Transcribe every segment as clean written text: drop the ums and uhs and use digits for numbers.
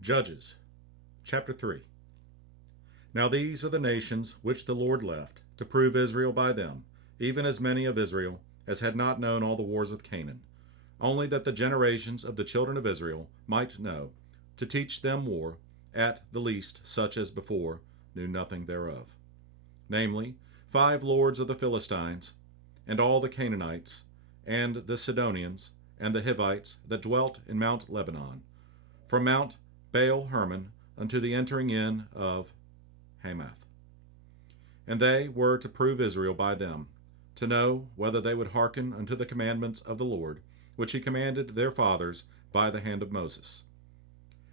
Judges, chapter 3. Now these are the nations which the Lord left, to prove Israel by them, even as many of Israel as had not known all the wars of Canaan, only that the generations of the children of Israel might know, to teach them war, at the least such as before knew nothing thereof. Namely, 5 lords of the Philistines, and all the Canaanites, and the Sidonians, and the Hivites that dwelt in Mount Lebanon, from Mount Baal Hermon unto the entering in of Hamath. And they were to prove Israel by them, to know whether they would hearken unto the commandments of the Lord, which he commanded their fathers by the hand of Moses.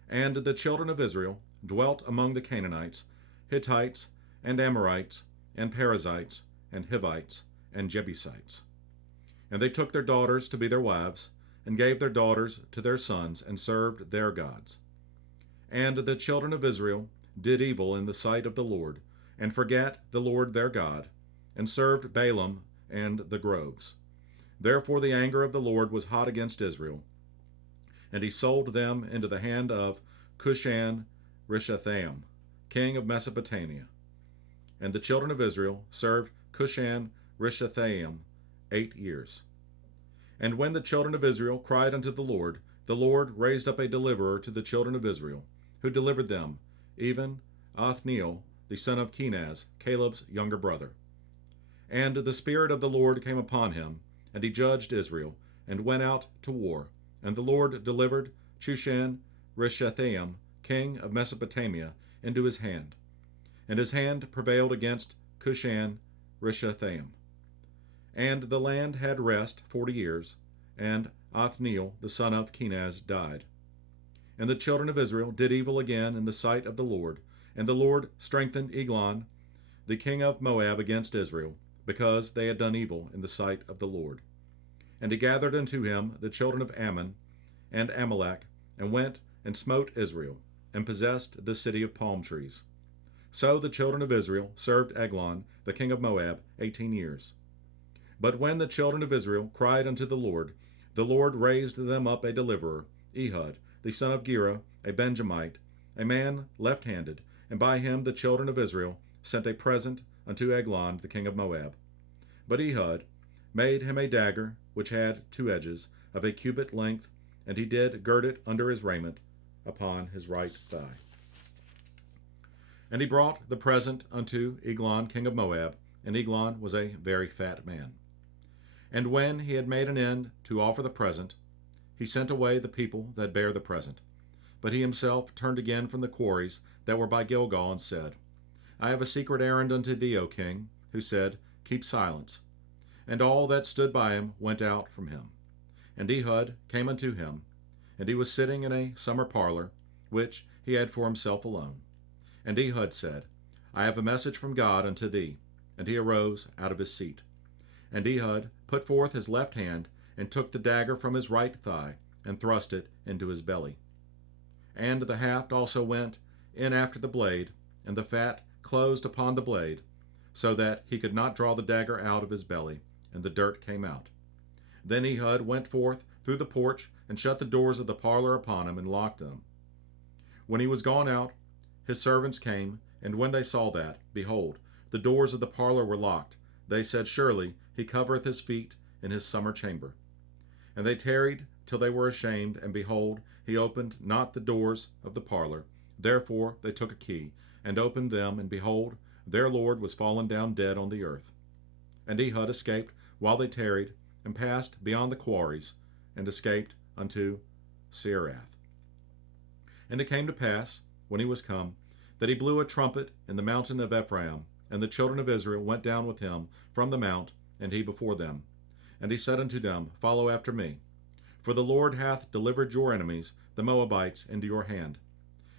And the children of Israel dwelt among the Canaanites, Hittites, and Amorites, and Perizzites, and Hivites, and Jebusites. And they took their daughters to be their wives, and gave their daughters to their sons, and served their gods. And the children of Israel did evil in the sight of the Lord, and forgat the Lord their God, and served Balaam and the groves. Therefore the anger of the Lord was hot against Israel, and he sold them into the hand of Chusan-rishathaim, king of Mesopotamia. And the children of Israel served Chusan-rishathaim 8 years. And when the children of Israel cried unto the Lord raised up a deliverer to the children of Israel, who delivered them, even Othniel, the son of Kenaz, Caleb's younger brother. And the Spirit of the Lord came upon him, and he judged Israel, and went out to war. And the Lord delivered Chusan-rishathaim, king of Mesopotamia, into his hand. And his hand prevailed against Chusan-rishathaim. And the land had rest 40 years, and Othniel the son of Kenaz died. And the children of Israel did evil again in the sight of the Lord, and the Lord strengthened Eglon, the king of Moab, against Israel, because they had done evil in the sight of the Lord. And he gathered unto him the children of Ammon and Amalek, and went and smote Israel, and possessed the city of palm trees. So the children of Israel served Eglon, the king of Moab, 18 years. But when the children of Israel cried unto the Lord raised them up a deliverer, Ehud, the son of Gera, a Benjamite, a man left-handed, and by him the children of Israel sent a present unto Eglon, the king of Moab. But Ehud made him a dagger which had 2 edges, of a cubit length, and he did gird it under his raiment upon his right thigh. And he brought the present unto Eglon, king of Moab, and Eglon was a very fat man. And when he had made an end to offer the present, he sent away the people that bare the present. But he himself turned again from the quarries that were by Gilgal, and said, I have a secret errand unto thee, O king, who said, Keep silence. And all that stood by him went out from him. And Ehud came unto him, and he was sitting in a summer parlor, which he had for himself alone. And Ehud said, I have a message from God unto thee. And he arose out of his seat. And Ehud put forth his left hand, and took the dagger from his right thigh, and thrust it into his belly. And the haft also went in after the blade, and the fat closed upon the blade, so that he could not draw the dagger out of his belly, and the dirt came out. Then Ehud went forth through the porch, and shut the doors of the parlor upon him, and locked them. When he was gone out, his servants came, and when they saw that, behold, the doors of the parlor were locked, they said, Surely he covereth his feet in his summer chamber. And they tarried till they were ashamed, and behold, he opened not the doors of the parlor. Therefore they took a key, and opened them, and behold, their lord was fallen down dead on the earth. And Ehud escaped while they tarried, and passed beyond the quarries, and escaped unto Seirath. And it came to pass, when he was come, that he blew a trumpet in the mountain of Ephraim, and the children of Israel went down with him from the mount, and he before them. And he said unto them, Follow after me. For the Lord hath delivered your enemies, the Moabites, into your hand.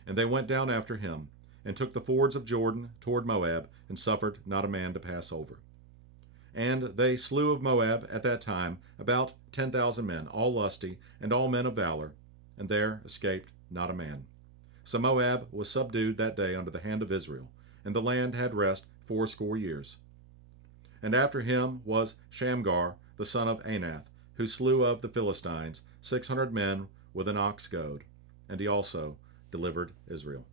And they went down after him, and took the fords of Jordan toward Moab, and suffered not a man to pass over. And they slew of Moab at that time about 10,000 men, all lusty, and all men of valor, and there escaped not a man. So Moab was subdued that day under the hand of Israel, and the land had rest 80 years. And after him was Shamgar the son of Anath, who slew of the Philistines 600 men with an ox goad, and he also delivered Israel.